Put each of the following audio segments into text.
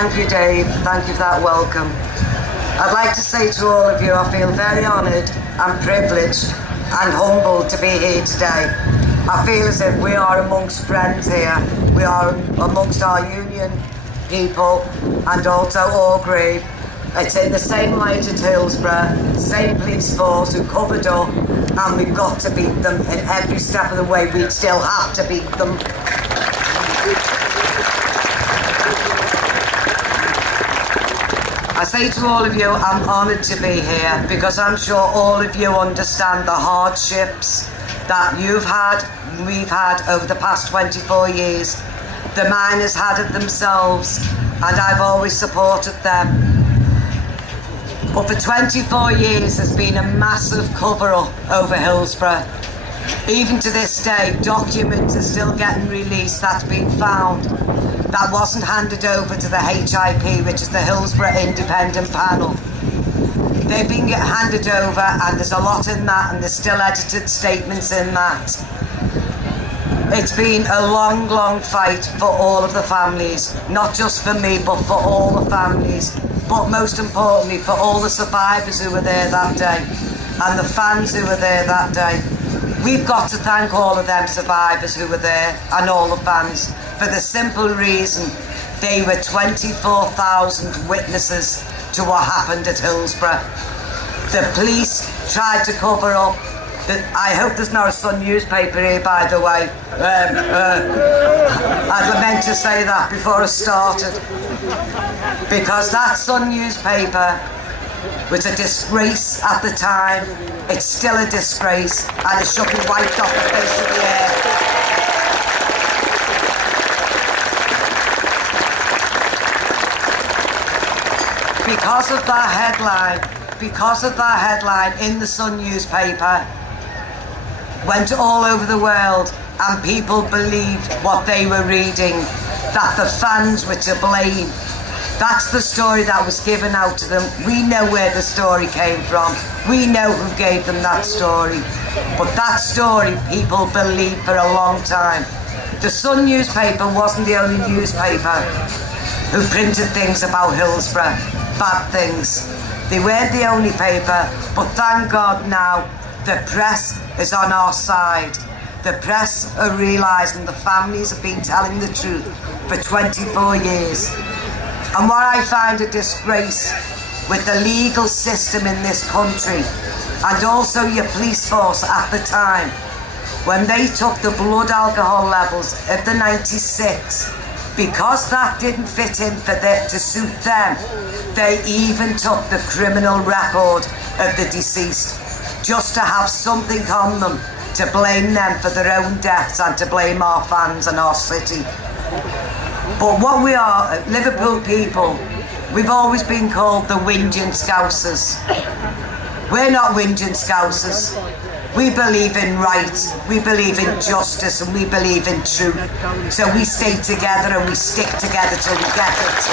Thank you, Dave. Thank you for that welcome. I'd like to say to all of you, I feel very honoured and privileged and humbled to be here today. I feel as if we are amongst friends here. We are amongst our union people and also Orgreave. It's in the same light at Hillsborough, same police force who covered up, and we've got to beat them in every step of the way. We still have to beat them. I say to all of you, I'm honoured to be here because I'm sure all of you understand the hardships that you've had, we've had over the past 24 years. The miners had it themselves, and I've always supported them. But for 24 years there's been a massive cover-up over Hillsborough. Even to this day, documents are still getting released that's been found that wasn't handed over to the HIP, which is the Hillsborough Independent Panel. They've been handed over, and there's a lot in that, and there's still edited statements in that. It's been a long, long fight for all of the families, not just for me, but for all the families. But most importantly, for all the survivors who were there that day, and the fans who were there that day. We've got to thank all of them survivors who were there, and all the fans, for the simple reason they were 24,000 witnesses to what happened at Hillsborough. The police tried to cover up. I hope there's not a Sun newspaper here, by the way. I meant to say that before I started. Because that Sun newspaper was a disgrace at the time. It's still a disgrace, and it should be wiped off the face of the earth. Because of that headline in the Sun newspaper, went all over the world, and people believed what they were reading, that the fans were to blame. That's the story that was given out to them. We know where the story came from. We know who gave them that story. But that story people believed for a long time. The Sun newspaper wasn't the only newspaper who printed things about Hillsborough, bad things. They weren't the only paper, but thank God now the press is on our side. The press are realising the families have been telling the truth for 24 years. And what I find a disgrace with the legal system in this country, and also your police force at the time, when they took the blood alcohol levels of the 96, because that didn't fit in to suit them, they even took the criminal record of the deceased, just to have something on them to blame them for their own deaths and to blame our fans and our city. But what we are, Liverpool people, we've always been called the whinging Scousers. We're not whinging Scousers. We believe in right, we believe in justice, and we believe in truth. So we stay together and we stick together till we get it.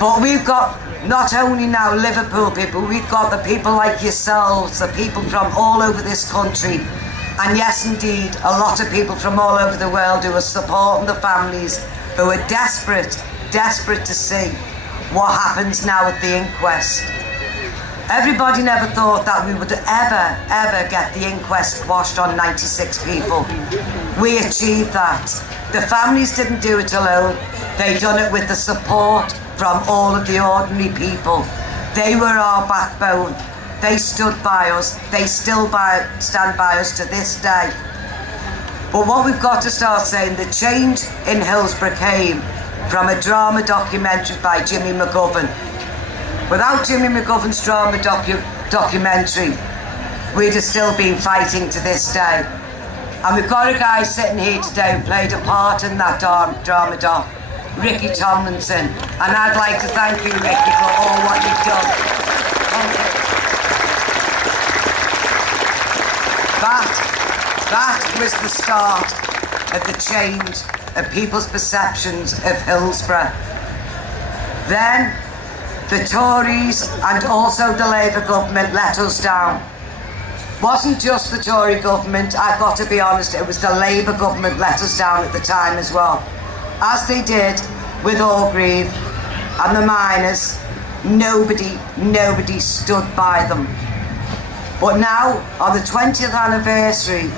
But we've got not only now Liverpool people, we've got the people like yourselves, the people from all over this country, and yes indeed, a lot of people from all over the world who are supporting the families, who are desperate to see what happens now at the inquest. Everybody never thought that we would ever get the inquest quashed on 96 people. We achieved that. The families didn't do it alone. They done it with the support from all of the ordinary people. They were our backbone. They stood by us. They still stand by us to this day. But what we've got to start saying, the change in Hillsborough came from a drama documentary by Jimmy McGovern. Without Jimmy McGovern's drama documentary, we'd have still been fighting to this day. And we've got a guy sitting here today who played a part in that drama doc, Ricky Tomlinson, and I'd like to thank you, Ricky, for all what you've done. That was the start of the change of people's perceptions of Hillsborough. Then the Tories and also the Labour government let us down. Wasn't just the Tory government, I've got to be honest, it was the Labour government let us down at the time as well. As they did with Orgreave and the miners, nobody stood by them. But now, on the 20th anniversary,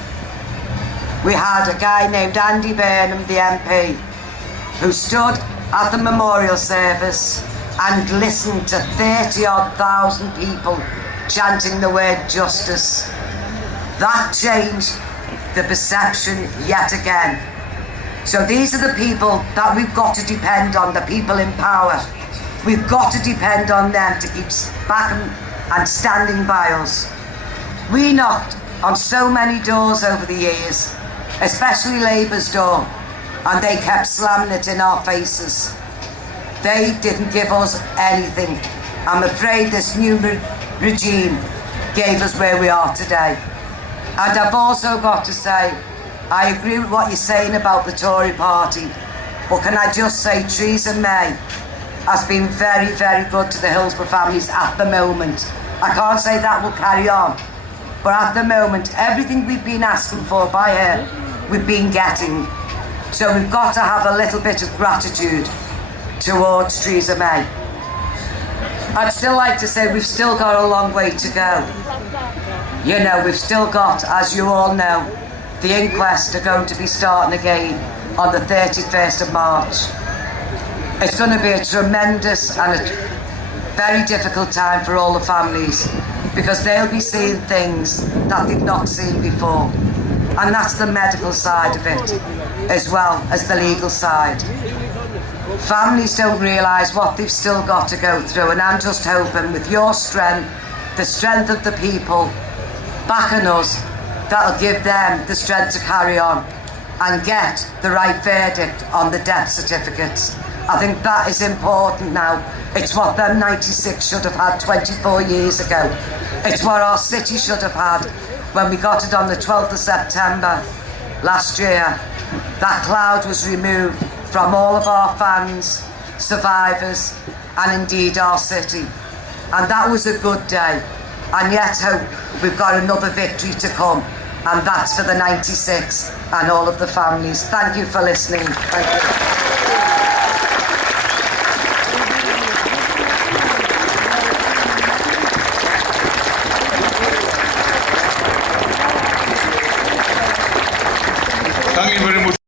we had a guy named Andy Burnham, the MP, who stood at the memorial service and listened to 30-odd thousand people chanting the word justice. That changed the perception yet again. So these are the people that we've got to depend on, the people in power. We've got to depend on them to keep backing and standing by us. We knocked on so many doors over the years, especially Labour's door, and they kept slamming it in our faces. They didn't give us anything. I'm afraid this new regime gave us where we are today. And I've also got to say, I agree with what you're saying about the Tory party, but can I just say Theresa May has been very, very good to the Hillsborough families at the moment. I can't say that will carry on, but at the moment, everything we've been asking for by her, we've been getting. So we've got to have a little bit of gratitude towards Theresa May. I'd still like to say we've still got a long way to go. You know, we've still got, as you all know, the inquests are going to be starting again on the 31st of March. It's going to be a tremendous and a very difficult time for all the families, because they'll be seeing things that they've not seen before. And that's the medical side of it, as well as the legal side. Families don't realise what they've still got to go through, and I'm just hoping with your strength, the strength of the people backing us, that'll give them the strength to carry on and get the right verdict on the death certificates. I think that is important now. It's what them 96 should have had 24 years ago. It's what our city should have had when we got it on the 12th of September last year. That cloud was removed from all of our fans, survivors, and indeed our city. And that was a good day. And yet hope we've got another victory to come. And that's for the 96 and all of the families. Thank you for listening. Thank you.